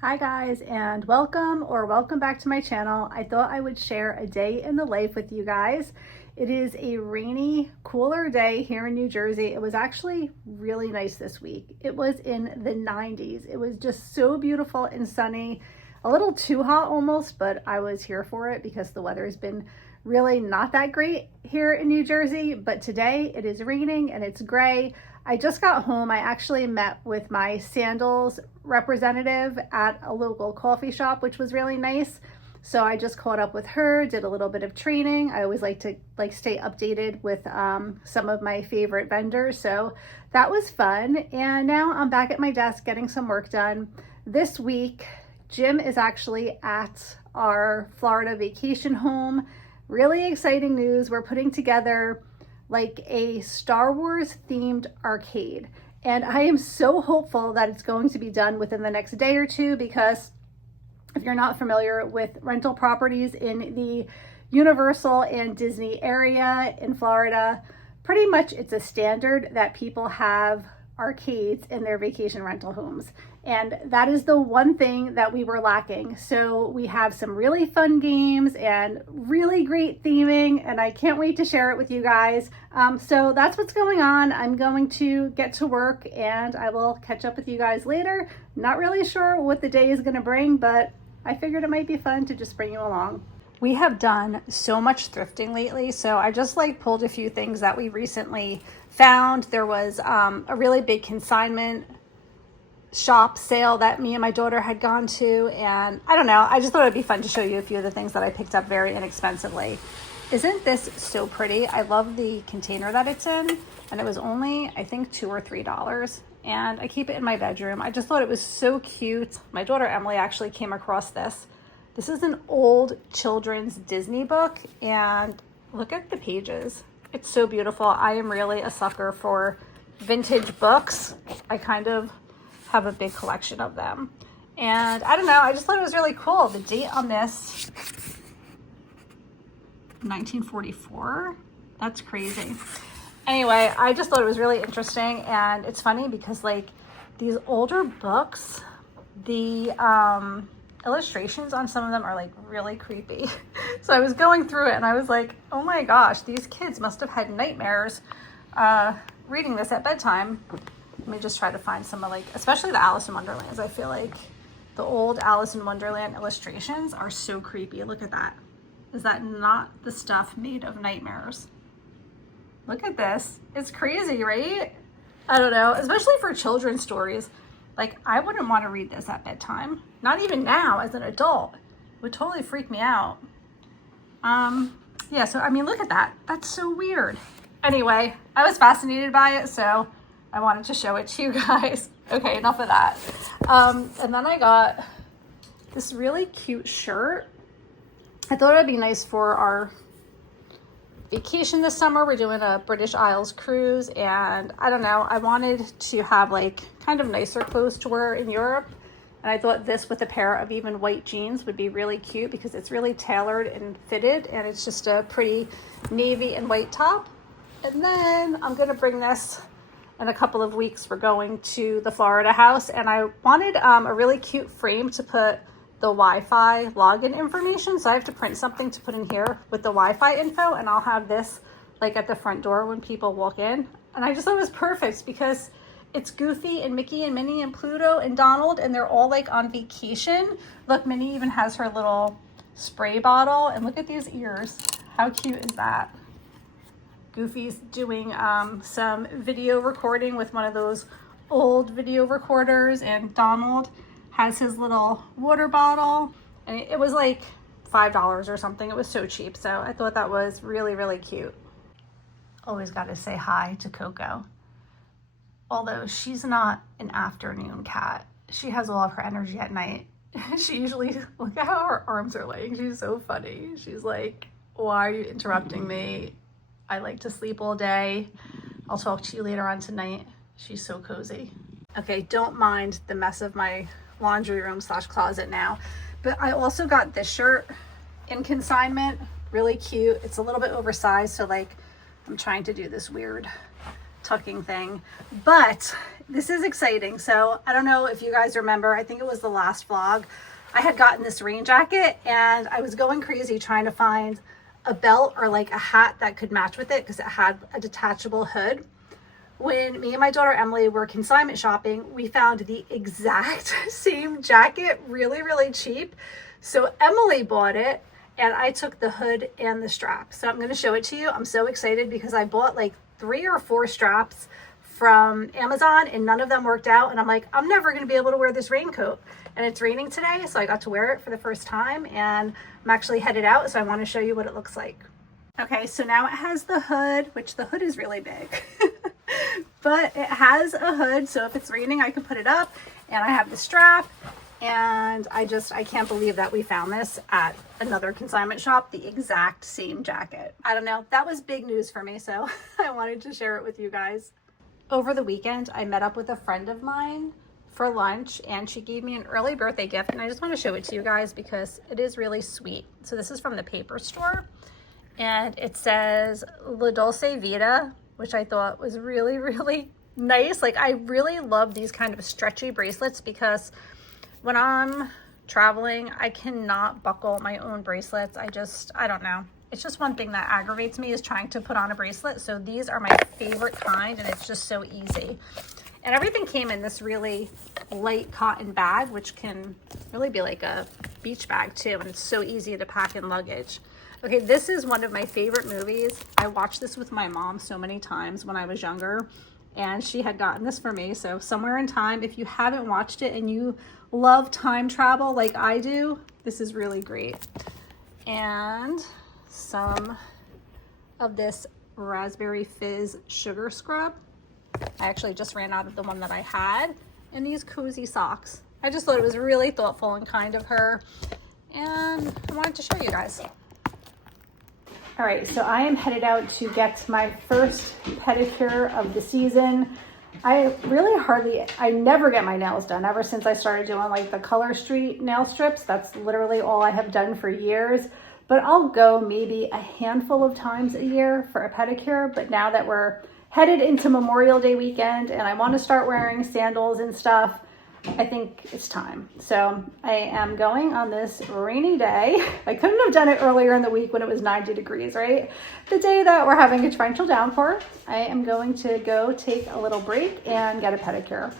Hi guys, and welcome back to my channel. I thought I would share a day in the life with you guys. It is a rainy, cooler day here in New Jersey. It was actually really nice this week. It was in the 90s. It was just so beautiful and sunny, a little too hot almost, but I was here for it because the weather has been really not that great here in New Jersey. But today it is raining and it's gray. I just got home. I actually met with my sandals representative at a local coffee shop, which was really nice. So I just caught up with her, did a little bit of training. I always like to stay updated with some of my favorite vendors. So that was fun. And now I'm back at my desk getting some work done. This week, Jim is actually at our Florida vacation home. Really exciting news. We're putting together like a Star Wars themed arcade. And I am so hopeful that it's going to be done within the next day or two, because if you're not familiar with rental properties in the Universal and Disney area in Florida, pretty much it's a standard that people have arcades in their vacation rental homes. And that is the one thing that we were lacking. So we have some really fun games and really great theming, and I can't wait to share it with you guys. So that's what's going on. I'm going to get to work and I will catch up with you guys later. Not really sure what the day is going to bring, but I figured it might be fun to just bring you along. We have done so much thrifting lately, so I just pulled a few things that we recently found. There was a really big consignment shop sale that me and my daughter had gone to, and I don't know, I just thought it'd be fun to show you a few of the things that I picked up very inexpensively. Isn't this so pretty? I love the container that it's in, and it was only I think $2 or $3, and I keep it in my bedroom. I just thought it was so cute. My daughter Emily actually came across this. This is an old children's Disney book, and look at the pages. It's so beautiful. I am really a sucker for vintage books. I kind of have a big collection of them. And I don't know, I just thought it was really cool. The date on this, 1944. That's crazy. Anyway, I just thought it was really interesting, and it's funny because these older books, the illustrations on some of them are really creepy. So I was going through it and I was like, oh my gosh, these kids must have had nightmares reading this at bedtime. Let me just try to find some of especially the Alice in Wonderlands. I feel like the old Alice in Wonderland illustrations are so creepy. Look at that. Is that not the stuff made of nightmares? Look at this. It's crazy, right? I don't know, especially for children's stories. I wouldn't want to read this at bedtime. Not even now as an adult. It would totally freak me out. Yeah, so I mean, look at that. That's so weird. Anyway, I was fascinated by it, so I wanted to show it to you guys. Okay, enough of that. And then I got this really cute shirt. I thought it would be nice for our vacation this summer. We're doing a British Isles cruise, and I don't know, I wanted to have kind of nicer clothes to wear in Europe, and I thought this with a pair of even white jeans would be really cute because it's really tailored and fitted, and it's just a pretty navy and white top. And then I'm gonna bring this in a couple of weeks. We're going to the Florida house, and I wanted a really cute frame to put the Wi-Fi login information. So I have to print something to put in here with the Wi-Fi info, and I'll have this at the front door when people walk in. And I just thought it was perfect because it's Goofy and Mickey and Minnie and Pluto and Donald, and they're all on vacation. Look, Minnie even has her little spray bottle, and look at these ears. How cute is that? Goofy's doing some video recording with one of those old video recorders, and Donald has his little water bottle, and it was $5 or something. It was so cheap, so I thought that was really, really cute. Always got to say hi to Coco. Although she's not an afternoon cat. She has all of her energy at night. She usually, look at how her arms are laying. She's so funny. She's like, why are you interrupting me? I like to sleep all day. I'll talk to you later on tonight. She's so cozy. Okay, don't mind the mess of my laundry room / closet now. But I also got this shirt in consignment. Really cute. It's a little bit oversized, so I'm trying to do this weird tucking thing, but this is exciting. So I don't know if you guys remember, I think it was the last vlog, I had gotten this rain jacket and I was going crazy trying to find a belt or like a hat that could match with it because it had a detachable hood. When me and my daughter Emily were consignment shopping, we found the exact same jacket really, really cheap. So Emily bought it and I took the hood and the strap. So I'm going to show it to you. I'm so excited because I bought like 3 or 4 straps from Amazon and none of them worked out. And I'm like, I'm never going to be able to wear this raincoat. And it's raining today, so I got to wear it for the first time and I'm actually headed out. So I want to show you what it looks like. Okay, so now it has the hood, which the hood is really big, but it has a hood. So if it's raining, I can put it up, and I have the strap. And I can't believe that we found this at another consignment shop, the exact same jacket. I don't know, that was big news for me. So I wanted to share it with you guys. Over the weekend, I met up with a friend of mine for lunch and she gave me an early birthday gift, and I just want to show it to you guys because it is really sweet. So this is from the paper store and it says La Dolce Vita, which I thought was really, really nice. Like, I really love these kind of stretchy bracelets because when I'm traveling, I cannot buckle my own bracelets. I don't know. It's just one thing that aggravates me is trying to put on a bracelet. So these are my favorite kind and it's just so easy. And everything came in this really light cotton bag, which can really be like a beach bag too. And it's so easy to pack in luggage. Okay, this is one of my favorite movies. I watched this with my mom so many times when I was younger, and she had gotten this for me. So Somewhere in Time, if you haven't watched it and you love time travel like I do, this is really great. And some of this Raspberry Fizz Sugar Scrub. I actually just ran out of the one that I had. And these cozy socks. I just thought it was really thoughtful and kind of her, and I wanted to show you guys. All right, so I am headed out to get my first pedicure of the season. I never get my nails done ever since I started doing like the Color Street nail strips. That's literally all I have done for years. But I'll go maybe a handful of times a year for a pedicure. But now that we're headed into Memorial Day weekend and I want to start wearing sandals and stuff, I think it's time. So I am going on this rainy day. I couldn't have done it earlier in the week when it was 90 degrees, right? The day that we're having a torrential downpour, I am going to go take a little break and get a pedicure.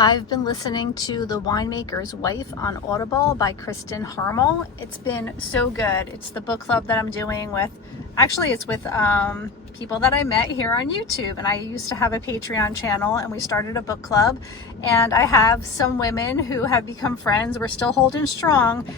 I've been listening to The Winemaker's Wife on Audible by Kristen Harmel. It's been so good. It's the book club that I'm doing with, actually it's with people that I met here on YouTube, and I used to have a Patreon channel and we started a book club, and I have some women who have become friends. We're still holding strong.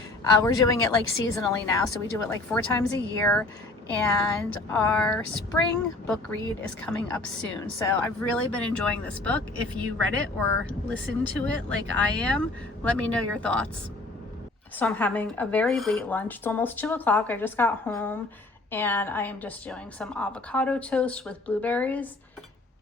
We're doing it like seasonally now, so we do it like 4 times a year, and our spring book read is coming up soon. So I've really been enjoying this book. If you read it or listened to it like I am, let me know your thoughts. So I'm having a very late lunch. It's almost 2 o'clock. I just got home and I am just doing some avocado toast with blueberries.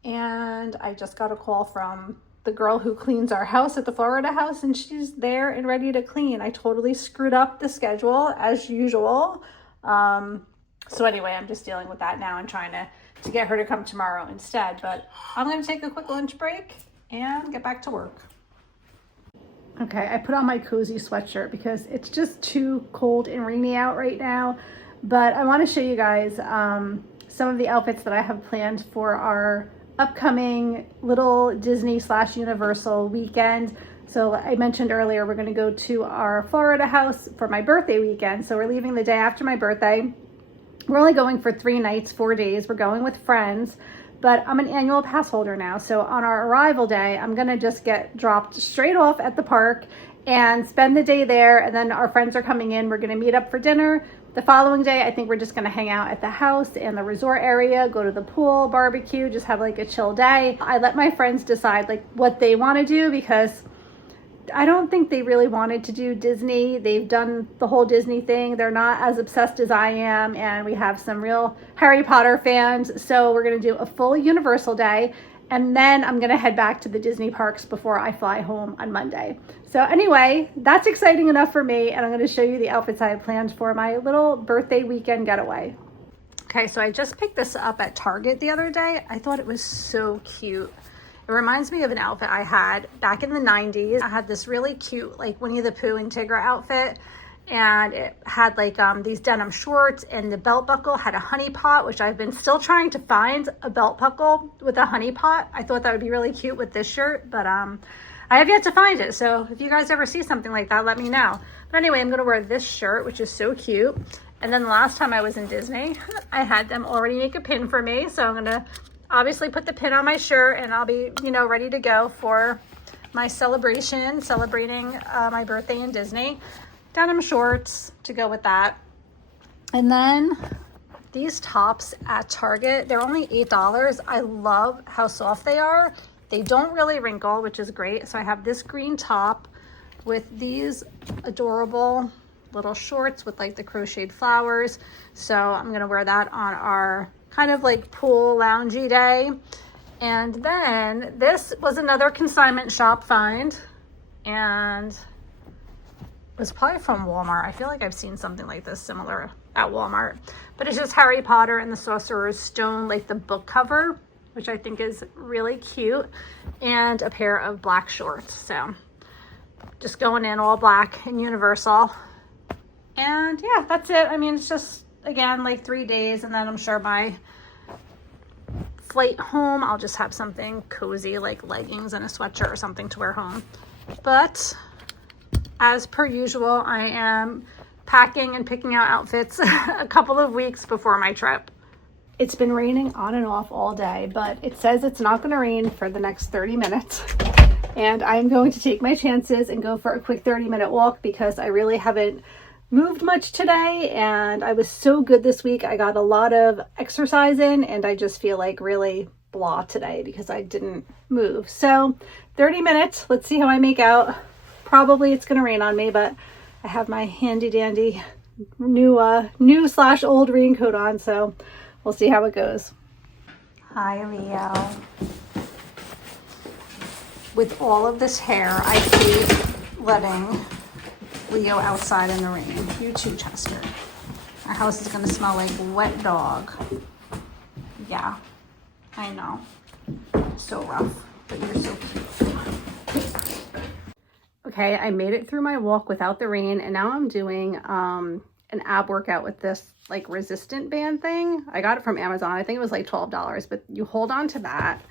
And I just got a call from the girl who cleans our house at the Florida house, and she's there and ready to clean. I totally screwed up the schedule as usual. So anyway, I'm just dealing with that now and trying to get her to come tomorrow instead. But I'm going to take a quick lunch break and get back to work. Okay, I put on my cozy sweatshirt because it's just too cold and rainy out right now. But I want to show you guys some of the outfits that I have planned for our upcoming little Disney/Universal weekend. So I mentioned earlier, we're going to go to our Florida house for my birthday weekend. So we're leaving the day after my birthday. We're only going for 3 nights, 4 days. We're going with friends, but I'm an annual pass holder now. So on our arrival day, I'm going to just get dropped straight off at the park and spend the day there. And then our friends are coming in. We're going to meet up for dinner. The following day, I think we're just going to hang out at the house and the resort area, go to the pool, barbecue, just have like a chill day. I let my friends decide like what they want to do because I don't think they really wanted to do Disney. They've done the whole Disney thing. They're not as obsessed as I am, and we have some real Harry Potter fans. So we're going to do a full Universal day, and then I'm going to head back to the Disney parks before I fly home on Monday. So anyway, that's exciting enough for me, and I'm going to show you the outfits I have planned for my little birthday weekend getaway. Okay, so I just picked this up at Target the other day. I thought it was so cute. It reminds me of an outfit I had back in the 90s. I had this really cute like Winnie the Pooh and Tigger outfit, and it had like these denim shorts, and the belt buckle had a honey pot, which I've been still trying to find a belt buckle with a honey pot. I thought that would be really cute with this shirt, but I have yet to find it. So if you guys ever see something like that, let me know. But anyway, I'm gonna wear this shirt, which is so cute. And then the last time I was in Disney, I had them already make a pin for me. So I'm gonna obviously put the pin on my shirt, and I'll be, you know, ready to go for my celebration, celebrating my birthday in Disney. Denim shorts to go with that. And then these tops at Target, they're only $8. I love how soft they are. They don't really wrinkle, which is great. So I have this green top with these adorable little shorts with like the crocheted flowers. So I'm gonna wear that on our kind of like pool loungy day. And then this was another consignment shop find, and it was probably from Walmart. I feel like I've seen something like this similar at Walmart, but it's just Harry Potter and the Sorcerer's Stone, like the book cover, which I think is really cute, and a pair of black shorts. So just going in all black and Universal. And yeah, that's it. I mean, it's just, again, like 3 days, and then I'm sure my flight home, I'll just have something cozy like leggings and a sweatshirt or something to wear home. But as per usual, I am packing and picking out outfits a couple of weeks before my trip. It's been raining on and off all day, but it says it's not going to rain for the next 30 minutes. And I'm going to take my chances and go for a quick 30-minute walk because I really haven't moved much today, and I was so good this week. I got a lot of exercise in, and I just feel like really blah today because I didn't move. So 30 minutes, let's see how I make out. Probably it's gonna rain on me, but I have my handy dandy new/old raincoat on, so we'll see how it goes. Hi, Leo. With all of this hair, I keep letting Leo outside in the rain. You too, Chester. Our house is gonna smell like wet dog. Yeah, I know. So rough, but you're so cute. Okay, I made it through my walk without the rain, and now I'm doing an ab workout with this like resistant band thing. I got it from Amazon. I think it was like $12, but you hold on to that,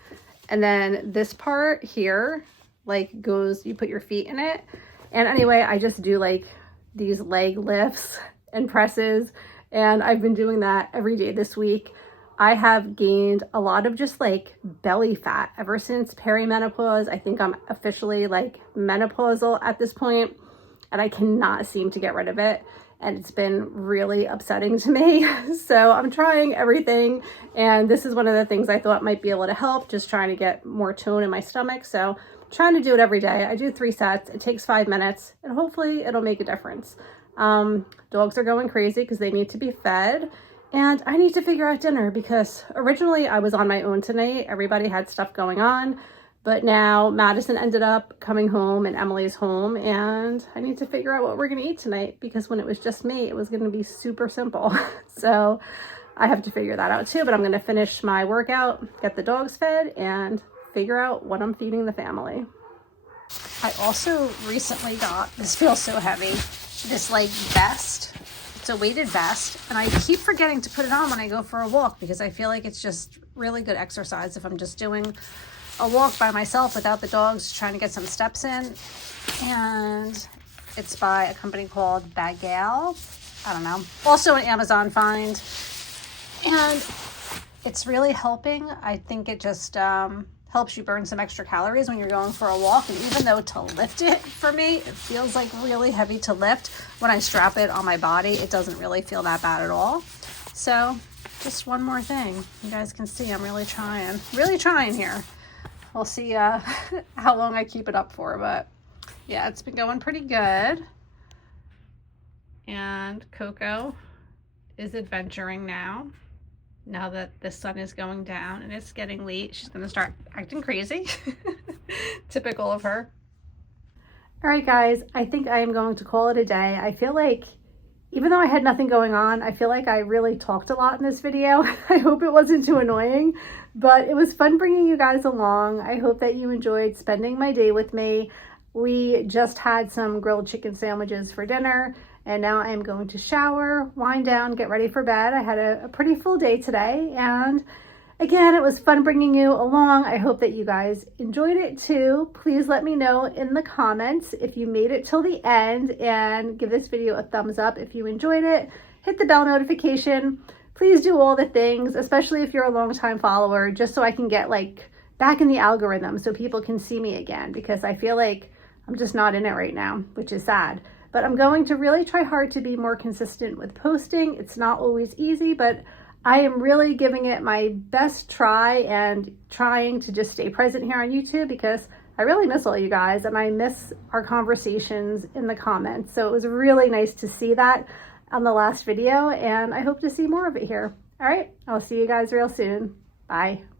and then this part here like goes, you put your feet in it. And anyway, I just do like these leg lifts and presses, and I've been doing that every day this week. I have gained a lot of just like belly fat ever since perimenopause. I think I'm officially like menopausal at this point, and I cannot seem to get rid of it. And it's been really upsetting to me. So I'm trying everything, and this is one of the things I thought might be able to help, just trying to get more tone in my stomach. So I'm trying to do it every day. I do 3 sets. It takes 5 minutes, and hopefully it'll make a difference. Dogs are going crazy because they need to be fed. And I need to figure out dinner because originally I was on my own tonight. Everybody had stuff going on, but now Madison ended up coming home and Emily's home, and I need to figure out what we're going to eat tonight because when it was just me, it was going to be super simple. So I have to figure that out too, but I'm going to finish my workout, get the dogs fed, and figure out what I'm feeding the family. I also recently got, this feels so heavy, this like vest. It's a weighted vest, and I keep forgetting to put it on when I go for a walk because I feel like it's just really good exercise if I'm just doing a walk by myself without the dogs, trying to get some steps in. And it's by a company called Bagale. I don't know. Also an Amazon find. And it's really helping. I think it just helps you burn some extra calories when you're going for a walk. And even though to lift it, for me, it feels like really heavy to lift, when I strap it on my body, it doesn't really feel that bad at all. So just one more thing. You guys can see I'm really trying here. We'll see how long I keep it up for, but yeah, it's been going pretty good. And Coco is adventuring now that the sun is going down and it's getting late. She's gonna start acting crazy. Typical of her. All right, guys, I think I am going to call it a day. I feel like Even though I had nothing going on, I feel like I really talked a lot in this video. I hope it wasn't too annoying, but it was fun bringing you guys along. I hope that you enjoyed spending my day with me. We just had some grilled chicken sandwiches for dinner, and now I'm going to shower, wind down, get ready for bed. I had a pretty full day today, and again, it was fun bringing you along. I hope that you guys enjoyed it too. Please let me know in the comments if you made it till the end, and give this video a thumbs up if you enjoyed it. Hit the bell notification. Please do all the things, especially if you're a longtime follower, just so I can get like back in the algorithm so people can see me again, because I feel like I'm just not in it right now, which is sad. But I'm going to really try hard to be more consistent with posting. It's not always easy, but I am really giving it my best try and trying to just stay present here on YouTube, because I really miss all you guys and I miss our conversations in the comments. So it was really nice to see that on the last video, and I hope to see more of it here. All right, I'll see you guys real soon. Bye.